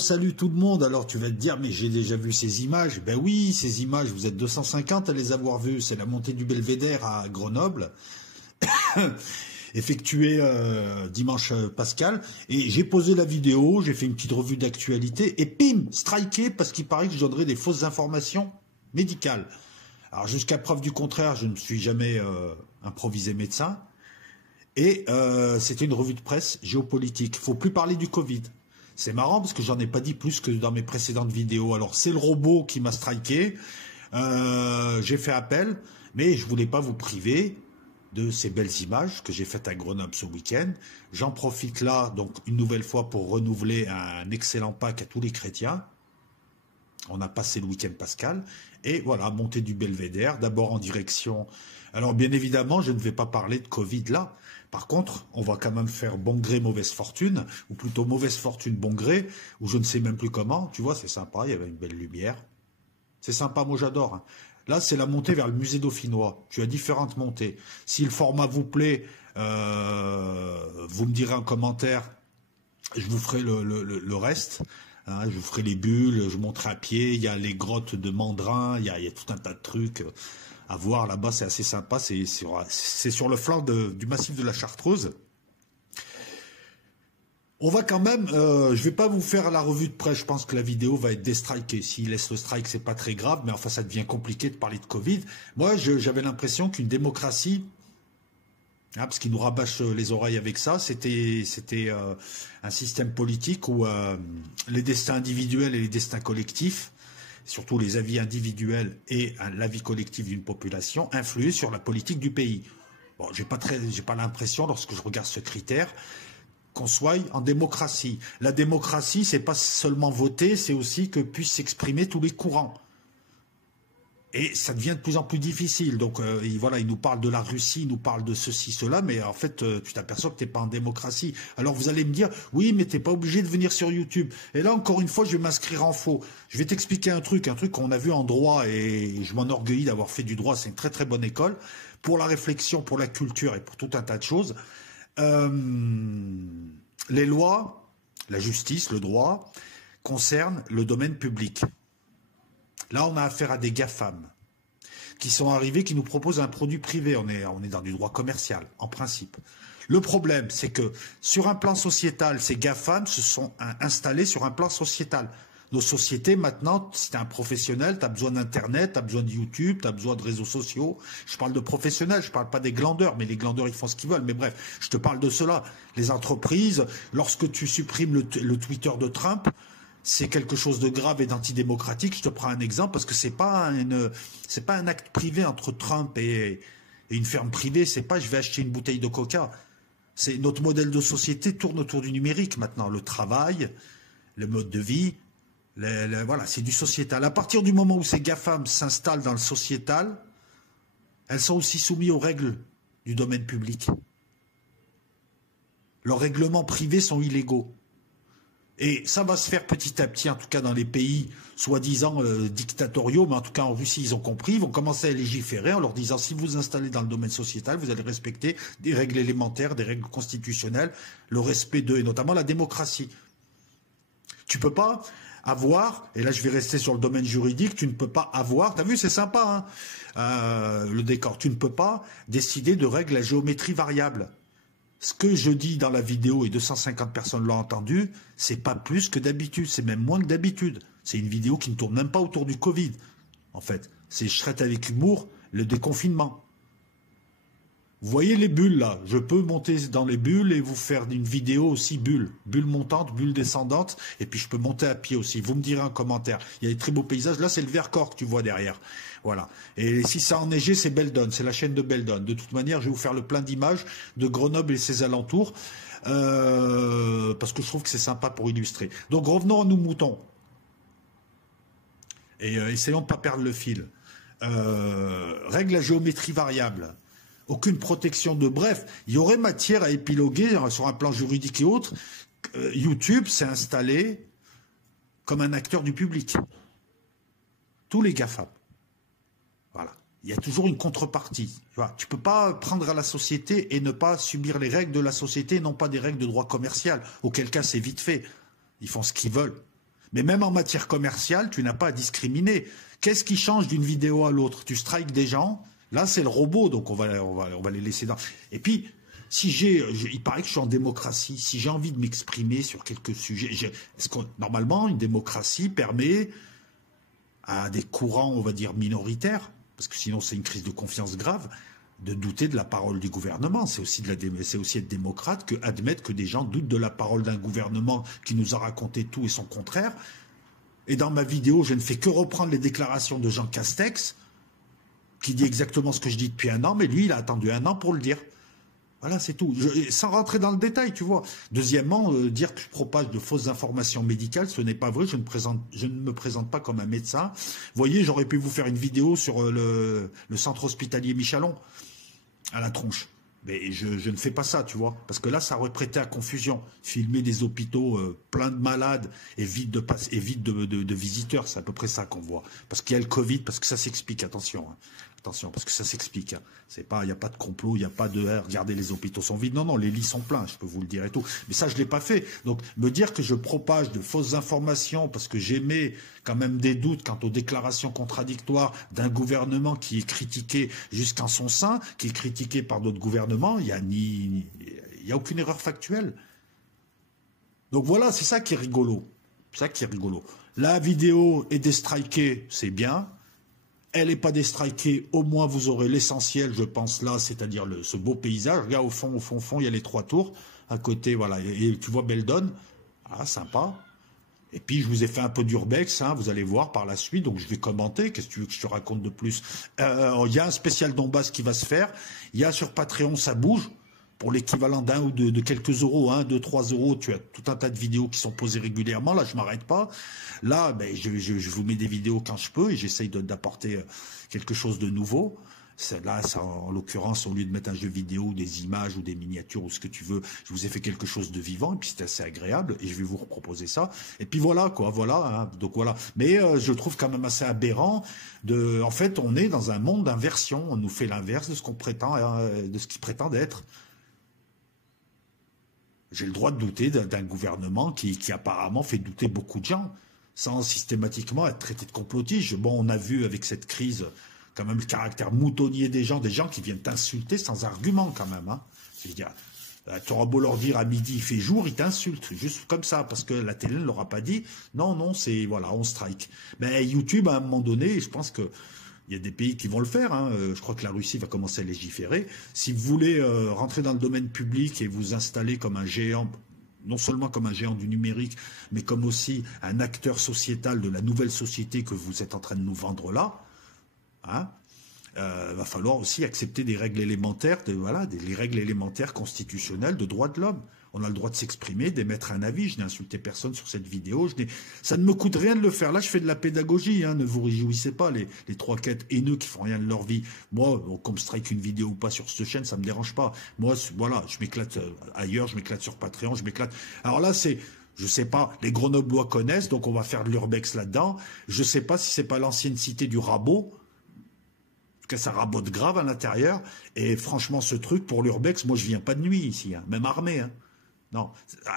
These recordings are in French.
Salut tout le monde. Alors tu vas te dire, mais j'ai déjà vu ces images. Ben oui, ces images, vous êtes 250 à les avoir vues. C'est la montée du Belvédère à Grenoble, effectuée dimanche Pascal. Et j'ai posé la vidéo, j'ai fait une petite revue d'actualité, et pim, striké parce qu'il paraît que je donnerais des fausses informations médicales. Alors jusqu'à preuve du contraire, je ne me suis jamais improvisé médecin. Et c'était une revue de presse géopolitique. Il ne faut plus parler du Covid. C'est marrant parce que j'en ai pas dit plus que dans mes précédentes vidéos. Alors c'est le robot qui m'a striké. J'ai fait appel, mais je voulais pas vous priver de ces belles images que j'ai faites à Grenoble ce week-end. J'en profite là, donc une nouvelle fois pour renouveler un excellent Pâques à tous les chrétiens. On a passé le week-end Pascal. Et voilà, montée du Belvédère, d'abord en direction... Alors bien évidemment, je ne vais pas parler de Covid là. Par contre, on va quand même faire bon gré, mauvaise fortune, ou plutôt mauvaise fortune, bon gré, ou je ne sais même plus comment. Tu vois, c'est sympa, il y avait une belle lumière. C'est sympa, moi j'adore. Hein. Là, c'est la montée vers le musée dauphinois. Tu as différentes montées. Si le format vous plaît, vous me direz en commentaire, je vous ferai le reste. Hein, je vous ferai les bulles, je monterai à pied, il y a les grottes de Mandrin, il y a tout un tas de trucs à voir là-bas, c'est assez sympa, c'est sur le flanc du massif de la Chartreuse. On va quand même, je vais pas vous faire la revue de presse, je pense que la vidéo va être déstrikée. S'il laisse le strike, c'est pas très grave, mais enfin ça devient compliqué de parler de Covid. Moi, j'avais l'impression qu'une démocratie, parce qu'ils nous rabâchent les oreilles avec ça, c'était un système politique où les destins individuels et les destins collectifs, surtout les avis individuels et l'avis collectif d'une population, influaient sur la politique du pays. Bon, j'ai pas l'impression, lorsque je regarde ce critère, qu'on soit en démocratie. La démocratie, c'est pas seulement voter, c'est aussi que puissent s'exprimer tous les courants. Et ça devient de plus en plus difficile. Donc voilà, il nous parle de la Russie, il nous parle de ceci, cela, mais en fait, tu t'aperçois que tu n'es pas en démocratie. Alors vous allez me dire, oui, mais tu n'es pas obligé de venir sur YouTube. Et là, encore une fois, je vais m'inscrire en faux. Je vais t'expliquer un truc qu'on a vu en droit, et je m'enorgueillis d'avoir fait du droit, c'est une très très bonne école, pour la réflexion, pour la culture et pour tout un tas de choses. Les lois, la justice, le droit, concernent le domaine public. Là, on a affaire à des GAFAM qui sont arrivés, qui nous proposent un produit privé. On est dans du droit commercial, en principe. Le problème, c'est que sur un plan sociétal, ces GAFAM se sont installés sur un plan sociétal. Nos sociétés, maintenant, si tu es un professionnel, tu as besoin d'Internet, tu as besoin de YouTube, tu as besoin de réseaux sociaux. Je parle de professionnels, je ne parle pas des glandeurs, mais les glandeurs, ils font ce qu'ils veulent. Mais bref, je te parle de cela. Les entreprises, lorsque tu supprimes le Twitter de Trump, c'est quelque chose de grave et d'antidémocratique. Je te prends un exemple parce que c'est pas un acte privé entre Trump et une ferme privée. C'est pas je vais acheter une bouteille de coca. C'est notre modèle de société tourne autour du numérique maintenant. Le travail, le mode de vie, voilà, c'est du sociétal. À partir du moment où ces GAFAM s'installent dans le sociétal, elles sont aussi soumises aux règles du domaine public. Leurs règlements privés sont illégaux. Et ça va se faire petit à petit, en tout cas dans les pays soi-disant dictatoriaux, mais en tout cas en Russie, ils ont compris, ils vont commencer à légiférer en leur disant si vous vous installez dans le domaine sociétal, vous allez respecter des règles élémentaires, des règles constitutionnelles, le respect d'eux, et notamment la démocratie. Tu peux pas avoir, et là je vais rester sur le domaine juridique, tu ne peux pas avoir, t'as vu c'est sympa le décor, tu ne peux pas décider de règles à géométrie variable. Ce que je dis dans la vidéo, et 250 personnes l'ont entendu, c'est pas plus que d'habitude, c'est même moins que d'habitude. C'est une vidéo qui ne tourne même pas autour du Covid, en fait. C'est je traite avec humour le déconfinement. Vous voyez les bulles là, je peux monter dans les bulles et vous faire une vidéo aussi bulle. Bulle montante, bulle descendante, et puis je peux monter à pied aussi. Vous me direz en commentaire. Il y a des très beaux paysages, là c'est le Vercors que tu vois derrière. Voilà. Et si ça a enneigé, c'est Beldon, c'est la chaîne de Beldon. De toute manière, je vais vous faire le plein d'images de Grenoble et ses alentours, parce que je trouve que c'est sympa pour illustrer. Donc revenons à nos moutons. Et essayons de ne pas perdre le fil. Règle à géométrie variable. Aucune protection de... Bref, il y aurait matière à épiloguer sur un plan juridique et autres. YouTube s'est installé comme un acteur du public. Tous les GAFAM. Voilà. Il y a toujours une contrepartie. Tu vois, tu peux pas prendre à la société et ne pas subir les règles de la société, non pas des règles de droit commercial. Auquel cas, c'est vite fait. Ils font ce qu'ils veulent. Mais même en matière commerciale, tu n'as pas à discriminer. Qu'est-ce qui change d'une vidéo à l'autre? Tu strikes des gens, là c'est le robot, donc on va les laisser dans. Et puis, si il paraît que je suis en démocratie, si j'ai envie de m'exprimer sur quelques sujets, normalement, une démocratie permet à des courants, on va dire, minoritaires, parce que sinon c'est une crise de confiance grave, de douter de la parole du gouvernement. C'est aussi être démocrate que admettre que des gens doutent de la parole d'un gouvernement qui nous a raconté tout et son contraire. Et dans ma vidéo, je ne fais que reprendre les déclarations de Jean Castex, qui dit exactement ce que je dis depuis 1 an, mais lui, il a attendu 1 an pour le dire. Voilà, c'est tout. Sans rentrer dans le détail, tu vois. Deuxièmement, dire que je propage de fausses informations médicales, ce n'est pas vrai. Je ne me présente pas comme un médecin. Vous voyez, j'aurais pu vous faire une vidéo sur le centre hospitalier Michalon, à la tronche. Mais je ne fais pas ça, tu vois. Parce que là, ça aurait prêté à confusion. Filmer des hôpitaux pleins de malades et vides de visiteurs, c'est à peu près ça qu'on voit. Parce qu'il y a le Covid, parce que ça s'explique, attention. Hein. Attention, parce que ça s'explique. Hein. Il n'y a pas de complot, il n'y a pas de regardez, les hôpitaux sont vides. Non, non, les lits sont pleins, je peux vous le dire et tout. Mais ça, je ne l'ai pas fait. Donc, me dire que je propage de fausses informations parce que j'émets quand même des doutes quant aux déclarations contradictoires d'un gouvernement qui est critiqué jusqu'en son sein, qui est critiqué par d'autres gouvernements, il n'y a aucune erreur factuelle. Donc voilà, c'est ça qui est rigolo. C'est ça qui est rigolo. La vidéo est déstrikée, c'est bien. Elle n'est pas déstrikée, au moins vous aurez l'essentiel, je pense, là, c'est-à-dire ce beau paysage. Regarde, au fond, il y a les 3 tours. À côté, voilà, et tu vois Beldon. Ah, sympa. Et puis, je vous ai fait un peu d'urbex, hein, vous allez voir par la suite, donc je vais commenter. Qu'est-ce que tu veux que je te raconte de plus? Il y a un spécial Donbass qui va se faire. Il y a sur Patreon, ça bouge. Pour l'équivalent d'un ou de quelques euros, 1, 2, 3 euros, tu as tout un tas de vidéos qui sont posées régulièrement. Là, je ne m'arrête pas. Là, ben, je vous mets des vidéos quand je peux et j'essaye d'apporter quelque chose de nouveau. Là, en l'occurrence, au lieu de mettre un jeu vidéo ou des images ou des miniatures ou ce que tu veux, je vous ai fait quelque chose de vivant et puis c'est assez agréable et je vais vous reproposer ça. Et puis voilà, quoi, voilà. Hein, donc voilà. Mais je trouve quand même assez aberrant en fait, on est dans un monde d'inversion. On nous fait l'inverse de ce qu'on prétend, de ce qu'il prétend être. J'ai le droit de douter d'un gouvernement qui apparemment fait douter beaucoup de gens, sans systématiquement être traité de complotiste. Bon, on a vu avec cette crise quand même le caractère moutonnier des gens qui viennent t'insulter sans argument quand même. Hein. C'est-à-dire, tu auras beau leur dire à midi il fait jour, ils t'insultent, juste comme ça, parce que la télé ne leur a pas dit. Non, non, c'est voilà, on strike. Mais YouTube, à un moment donné, je pense que il y a des pays qui vont le faire. Hein. Je crois que la Russie va commencer à légiférer. Si vous voulez rentrer dans le domaine public et vous installer comme un géant, non seulement comme un géant du numérique, mais comme aussi un acteur sociétal de la nouvelle société que vous êtes en train de nous vendre là, hein, va falloir aussi accepter des règles élémentaires, les règles élémentaires constitutionnelles de droits de l'homme. On a le droit de s'exprimer, d'émettre un avis. Je n'ai insulté personne sur cette vidéo. Ça ne me coûte rien de le faire. Là, je fais de la pédagogie. Hein. Ne vous réjouissez pas, les 3-4 haineux qui font rien de leur vie. Moi, qu'on me strike une vidéo ou pas sur cette chaîne, ça me dérange pas. Moi, voilà, je m'éclate ailleurs, je m'éclate sur Patreon, je m'éclate. Alors là, je sais pas, les Grenoblois connaissent, donc on va faire de l'urbex là-dedans. Je sais pas si c'est pas l'ancienne cité du Rabot. En tout cas, ça rabote grave à l'intérieur. Et franchement, ce truc, pour l'urbex, moi, je viens pas de nuit ici, hein, même armé. Hein. Non,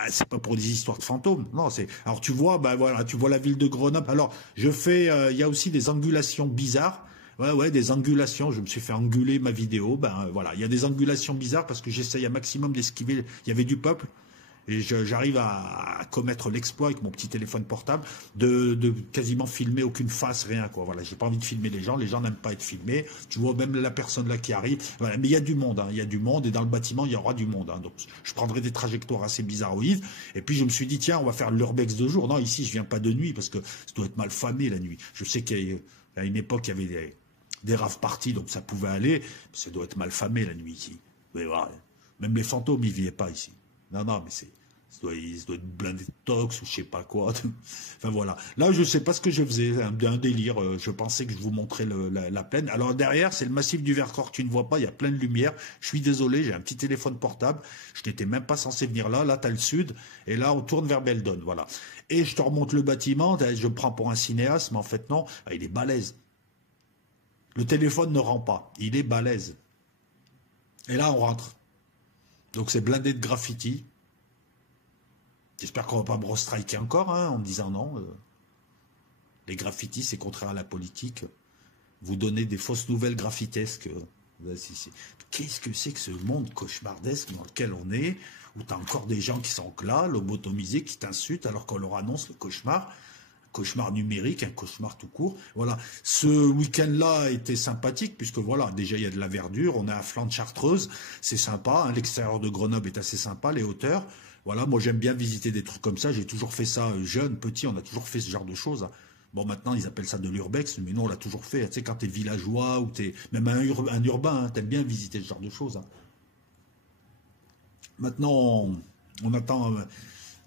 c'est pas pour des histoires de fantômes. Non, alors tu vois, ben voilà, tu vois la ville de Grenoble. Alors je fais, il y a aussi des angulations bizarres. Ouais, des angulations. Je me suis fait anguler ma vidéo. Ben voilà, il y a des angulations bizarres parce que j'essaye un maximum d'esquiver. Il y avait du peuple. Et j'arrive à commettre l'exploit avec mon petit téléphone portable de quasiment filmer aucune face, rien quoi. Voilà, j'ai pas envie de filmer les gens n'aiment pas être filmés. Tu vois même la personne là qui arrive. Voilà. Mais il y a du monde, hein. Il y a du monde et dans le bâtiment il y aura du monde. Hein. Donc je prendrai des trajectoires assez bizarroïdes. Et puis je me suis dit tiens on va faire l'urbex de jour. Non ici je viens pas de nuit parce que ça doit être mal famé la nuit. Je sais qu'à une époque il y avait des rave parties donc ça pouvait aller. Mais ça doit être mal famé la nuit ici. Mais voilà, même les fantômes ils vivaient pas ici. Non mais ça doit être blindé de tox ou je sais pas quoi. Enfin voilà. Là, je sais pas ce que je faisais, un délire. Je pensais que je vous montrais la plaine. Alors derrière, c'est le massif du Vercors que tu ne vois pas. Il y a plein de lumière. Je suis désolé, j'ai un petit téléphone portable. Je n'étais même pas censé venir là. Là, tu as le sud. Et là, on tourne vers Beldon. Voilà. Et je te remonte le bâtiment. Je me prends pour un cinéaste, mais en fait, non. Il est balèze. Le téléphone ne rend pas. Il est balèze. Et là, on rentre. Donc, c'est blindé de graffiti. J'espère qu'on va pas me restriker encore, hein, en me disant non. Les graffitis, c'est contraire à la politique. Vous donnez des fausses nouvelles graffitesques. Qu'est-ce que c'est que ce monde cauchemardesque dans lequel on est, où tu as encore des gens qui sont là, lobotomisés, qui t'insultent alors qu'on leur annonce le cauchemar. Cauchemar numérique, un cauchemar tout court. Voilà. Ce week-end-là a été sympathique, puisque voilà, déjà il y a de la verdure, on est à flanc de Chartreuse, c'est sympa, hein, l'extérieur de Grenoble est assez sympa, les hauteurs. Voilà, moi j'aime bien visiter des trucs comme ça, j'ai toujours fait ça jeune, petit, on a toujours fait ce genre de choses, hein. Bon, maintenant, ils appellent ça de l'urbex, mais non, on l'a toujours fait. Tu sais, quand t'es villageois ou t'es même un urbain, hein, t'aimes bien visiter ce genre de choses, hein. Maintenant, on attend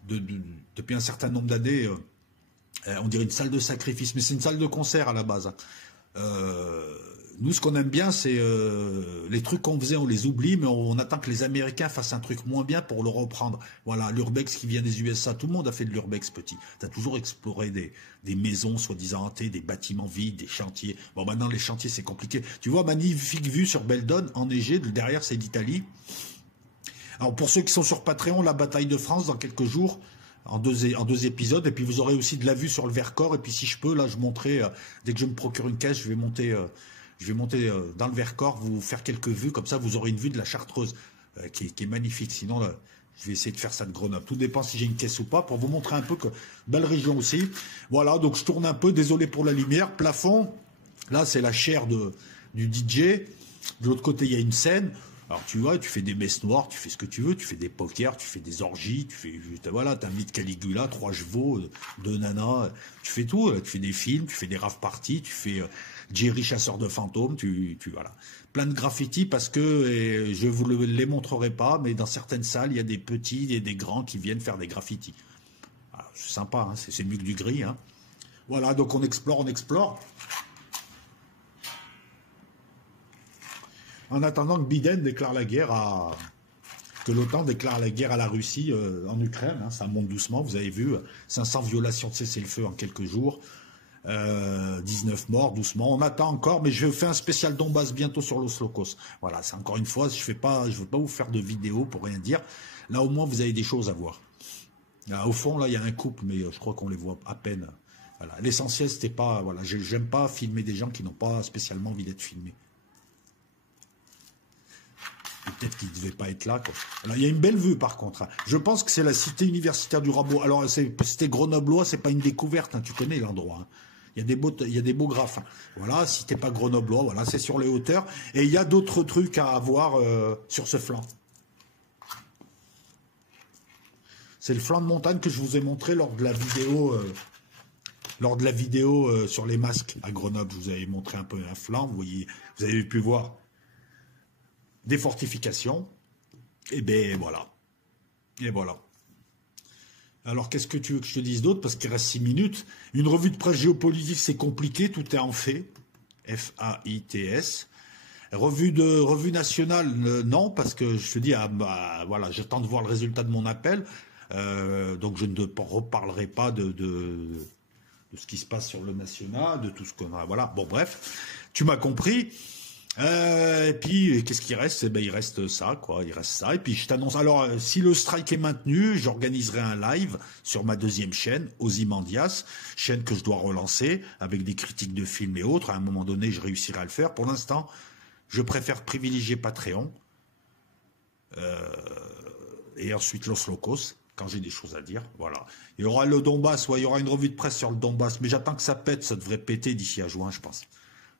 depuis un certain nombre d'années, on dirait une salle de sacrifice, mais c'est une salle de concert à la base, hein. Nous, ce qu'on aime bien, c'est les trucs qu'on faisait, on les oublie, mais on attend que les Américains fassent un truc moins bien pour le reprendre. Voilà, l'urbex qui vient des USA, tout le monde a fait de l'urbex petit. Tu as toujours exploré des maisons soi-disant hantées, des bâtiments vides, des chantiers. Bon, maintenant, les chantiers, c'est compliqué. Tu vois, magnifique vue sur Beldon, enneigée, derrière, c'est l'Italie. Alors, pour ceux qui sont sur Patreon, la bataille de France, dans quelques jours, en deux épisodes, et puis vous aurez aussi de la vue sur le Vercors, et puis si je peux, là, je monterai, dès que je me procure une caisse, je vais monter dans le Vercors, vous faire quelques vues, comme ça vous aurez une vue de la Chartreuse, qui est magnifique. Sinon, là, je vais essayer de faire ça de Grenoble. Tout dépend si j'ai une caisse ou pas, pour vous montrer un peu que belle région aussi. Voilà, donc je tourne un peu, désolé pour la lumière. Plafond, là c'est la chaire du DJ. De l'autre côté, il y a une scène. Alors tu vois, tu fais des messes noires, tu fais ce que tu veux, tu fais des pokers, tu fais des orgies, voilà, t'invites Caligula, 3 chevaux, 2 nanas, tu fais tout, tu fais des films, tu fais des rave parties, tu fais Jerry chasseur de fantômes, voilà. Plein de graffitis parce que, et je vous les montrerai pas, mais dans certaines salles, il y a des petits et des grands qui viennent faire des graffitis. C'est sympa, hein, c'est mieux que du gris, hein. Voilà, donc on explore. En attendant que Biden déclare la guerre que l'OTAN déclare la guerre à la Russie en Ukraine, hein, ça monte doucement, vous avez vu, 500 violations de cessez-le-feu en quelques jours, 19 morts doucement, on attend encore, mais je fais un spécial Donbass bientôt sur Los Locos. Voilà, c'est encore une fois, je veux pas vous faire de vidéo pour rien dire, là au moins vous avez des choses à voir. Là, au fond, là il y a un couple, mais je crois qu'on les voit à peine. Voilà. L'essentiel c'était pas, voilà, j'aime pas filmer des gens qui n'ont pas spécialement envie d'être filmés. Peut-être qu'il ne devait pas être là, quoi. Alors, il y a une belle vue, par contre, hein. Je pense que c'est la cité universitaire du Rabot. Alors, c'était grenoblois, c'est pas une découverte, hein. Tu connais l'endroit, hein. Il y a des beaux graphes, hein. Voilà, si t'es pas grenoblois, voilà, c'est sur les hauteurs. Et il y a d'autres trucs à avoir sur ce flanc. C'est le flanc de montagne que je vous ai montré lors de la vidéo, sur les masques à Grenoble. Je vous avais montré un peu un flanc, vous voyez, vous avez pu voir des fortifications, et ben voilà. Et voilà. Alors qu'est-ce que tu veux que je te dise d'autre, parce qu'il reste 6 minutes. Une revue de presse géopolitique, c'est compliqué, tout est en fait. F-A-I-T-S. Revue nationale, non, parce que je te dis, voilà, j'attends de voir le résultat de mon appel. Donc je ne reparlerai pas de ce qui se passe sur le national, de tout ce qu'on a. Voilà, bon bref, tu m'as compris. Et puis, qu'est-ce qui reste? Eh ben, il reste ça, quoi. Il reste ça. Et puis, je t'annonce. Alors, si le strike est maintenu, j'organiserai un live sur ma deuxième chaîne, Ozymandias, chaîne que je dois relancer avec des critiques de films et autres. À un moment donné, je réussirai à le faire. Pour l'instant, je préfère privilégier Patreon. Et ensuite, Los Locos, quand j'ai des choses à dire. Voilà. Il y aura le Donbass, il y aura une revue de presse sur le Donbass. Mais j'attends que ça pète. Ça devrait péter d'ici à juin, je pense.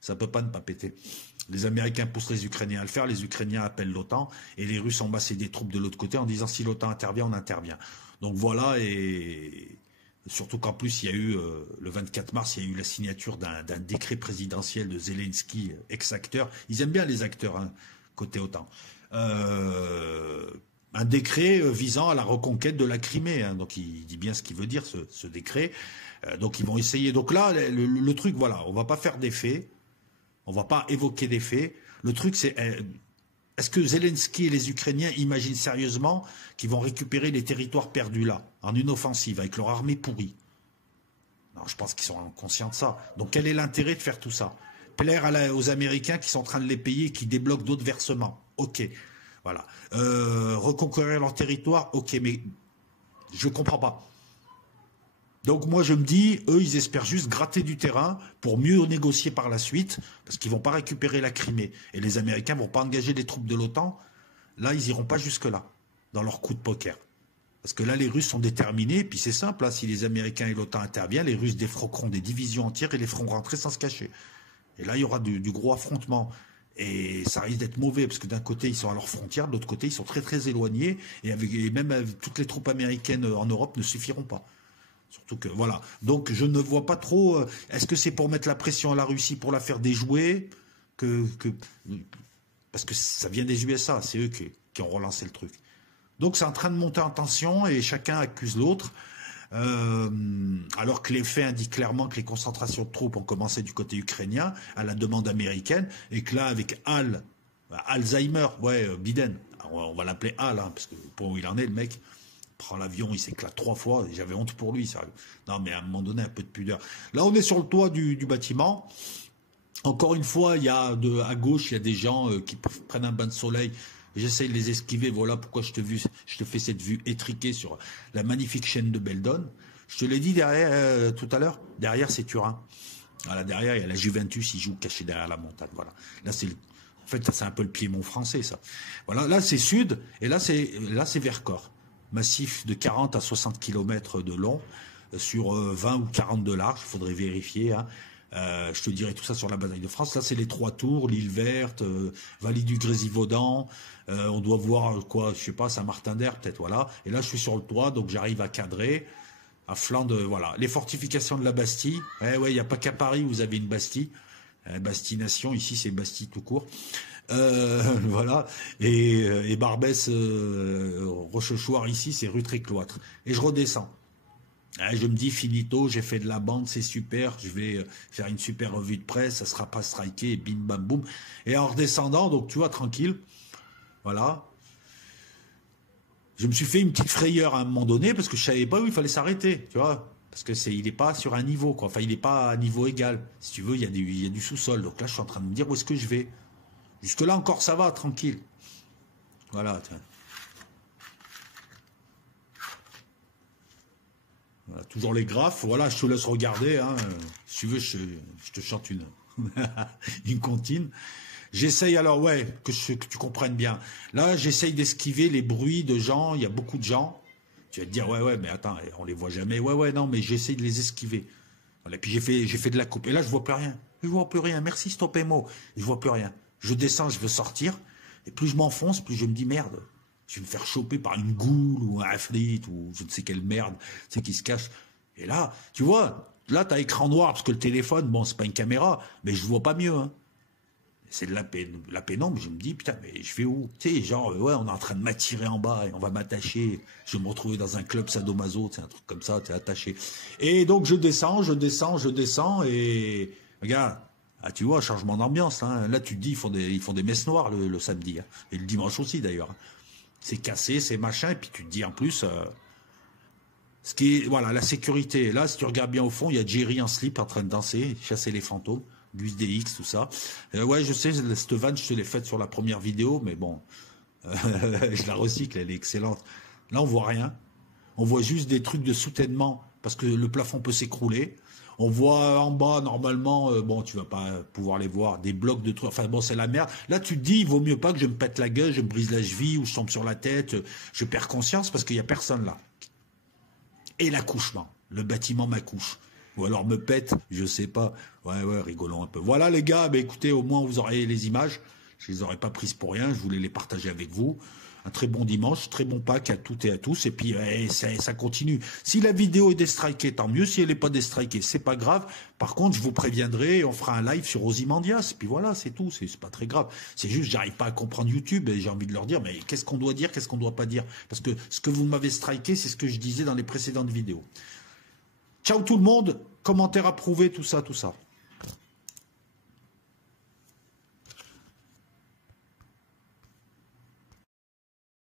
Ça peut pas ne pas péter. Les Américains poussent les Ukrainiens à le faire, les Ukrainiens appellent l'OTAN, et les Russes ont massé des troupes de l'autre côté en disant si l'OTAN intervient, on intervient. Donc voilà, et surtout qu'en plus, il y a eu, le 24 mars, il y a eu la signature d'un décret présidentiel de Zelensky, ex-acteur. Ils aiment bien les acteurs, hein, côté OTAN. Un décret visant à la reconquête de la Crimée, hein. Donc il dit bien ce qu'il veut dire, ce décret. Donc ils vont essayer. Donc là, le truc, voilà, on va pas faire des faits. On va pas évoquer des faits. Le truc, c'est, est-ce que Zelensky et les Ukrainiens imaginent sérieusement qu'ils vont récupérer les territoires perdus là, en une offensive, avec leur armée pourrie? Non, je pense qu'ils sont conscients de ça. Donc quel est l'intérêt de faire tout ça? Plaire aux Américains qui sont en train de les payer, qui débloquent d'autres versements. Ok, voilà. Reconquérir leur territoire, ok, mais Je comprends pas. Donc moi je me dis, eux ils espèrent juste gratter du terrain pour mieux négocier par la suite, parce qu'ils vont pas récupérer la Crimée. Et les Américains vont pas engager des troupes de l'OTAN. Là ils iront pas jusque là, dans leur coup de poker. Parce que là les Russes sont déterminés, et puis c'est simple, hein, si les Américains et l'OTAN interviennent, les Russes défroqueront des divisions entières et les feront rentrer sans se cacher. Et là il y aura du gros affrontement. Et ça risque d'être mauvais, parce que d'un côté ils sont à leur frontière, de l'autre côté ils sont très très éloignés, et même avec toutes les troupes américaines en Europe ne suffiront pas. Surtout que, voilà. Donc, je ne vois pas trop... Est-ce que c'est pour mettre la pression à la Russie, pour la faire déjouer parce que ça vient des USA, c'est eux qui ont relancé le truc. Donc, c'est en train de monter en tension et chacun accuse l'autre. Alors que les faits indiquent clairement que les concentrations de troupes ont commencé du côté ukrainien, à la demande américaine, et que là, avec Alzheimer, Biden, on va l'appeler Al, hein, parce que pour où il en est, le mec... prend l'avion, il s'éclate 3 fois, et j'avais honte pour lui, sérieux. Non, mais à un moment donné, un peu de pudeur. Là, on est sur le toit du bâtiment. Encore une fois, à gauche, il y a des gens qui prennent un bain de soleil. J'essaye de les esquiver, voilà pourquoi je te fais cette vue étriquée sur la magnifique chaîne de Beldon. Je te l'ai dit derrière, tout à l'heure, derrière c'est Turin. Voilà, derrière, il y a la Juventus, ils jouent caché derrière la montagne. Voilà. Là, en fait, c'est un peu le Piémont français, ça. Voilà, là, c'est sud, et là, c'est Vercors. Massif de 40 à 60 km de long, sur 20 ou 40 de large, il faudrait vérifier. Hein. Je te dirai tout ça sur la bataille de France. Là, c'est les 3 tours, l'île verte, Vallée du Grésivaudan. On doit voir quoi, je sais pas, Saint-Martin-d'Air, peut-être, voilà. Et là, je suis sur le toit, donc j'arrive à cadrer, à flanc de, voilà. Les fortifications de la Bastille. Ouais, il n'y a pas qu'à Paris, vous avez une Bastille. Bastille Nation, ici, c'est Bastille tout court. Voilà, et Barbès, Rochechouart ici, c'est rue Trécloître. Et je redescends. Je me dis, finito, j'ai fait de la bande, c'est super, je vais faire une super revue de presse, ça sera pas striké, bim bam boum. Et en redescendant, donc tu vois, tranquille, voilà. Je me suis fait une petite frayeur à un moment donné, parce que je savais pas où il fallait s'arrêter, tu vois. Parce que il n'est pas sur un niveau, quoi. Enfin, il n'est pas à niveau égal. Si tu veux, il y a du sous-sol. Donc là, je suis en train de me dire où est-ce que je vais. Jusque-là encore ça va, tranquille. Voilà, tiens. Voilà, toujours les graphes. Voilà, je te laisse regarder. Hein. Si tu veux, je te chante une comptine. J'essaye alors, que tu comprennes bien. Là, j'essaye d'esquiver les bruits de gens. Il y a beaucoup de gens. Tu vas te dire, mais attends, on les voit jamais. Non, mais j'essaye de les esquiver. Voilà, puis j'ai fait de la coupe. Et là, je vois plus rien. Je vois plus rien. Merci, stoppez-moi. Je vois plus rien. Je descends, je veux sortir, et plus je m'enfonce, plus je me dis merde, je vais me faire choper par une goule ou un afrit ou je ne sais quelle merde, qui se cache. Et là, tu vois, là t'as écran noir parce que le téléphone, bon c'est pas une caméra, mais je vois pas mieux. Hein. C'est de la pénombre, je me dis putain mais je vais où? Tu sais, genre on est en train de m'attirer en bas et on va m'attacher. Je vais me retrouver dans un club sadomaso, un truc comme ça, t'es attaché. Et donc je descends et regarde. Ah, tu vois, changement d'ambiance. Hein. Là, tu te dis, ils font des messes noires le samedi. Hein. Et le dimanche aussi, d'ailleurs. C'est cassé, c'est machin. Et puis, tu te dis, en plus, voilà, la sécurité. Là, si tu regardes bien au fond, il y a Jerry en slip en train de danser, chasser les fantômes. Gus DX, tout ça. Je sais, cette vanne, je te l'ai faite sur la première vidéo, mais bon, je la recycle, elle est excellente. Là, on voit rien. On voit juste des trucs de soutènement, parce que le plafond peut s'écrouler. On voit en bas, normalement, tu vas pas pouvoir les voir, des blocs de trucs. Enfin, bon, c'est la merde. Là, tu te dis, il vaut mieux pas que je me pète la gueule, je me brise la cheville ou je tombe sur la tête. Je perds conscience parce qu'il y a personne là. Et l'accouchement. Le bâtiment m'accouche. Ou alors me pète, je sais pas. Rigolons un peu. Voilà, les gars, écoutez, au moins, vous aurez les images. Je les aurais pas prises pour rien. Je voulais les partager avec vous. Un très bon dimanche, très bon Pâques à toutes et à tous. Et puis, ça continue. Si la vidéo est déstrikée, tant mieux. Si elle n'est pas déstrikée, c'est pas grave. Par contre, je vous préviendrai et on fera un live sur Ozymandias. Puis voilà, c'est tout. C'est pas très grave. C'est juste, j'arrive pas à comprendre YouTube et j'ai envie de leur dire, mais qu'est-ce qu'on doit dire, qu'est-ce qu'on doit pas dire? Parce que ce que vous m'avez striké, c'est ce que je disais dans les précédentes vidéos. Ciao tout le monde. Commentaire approuvé, tout ça, tout ça.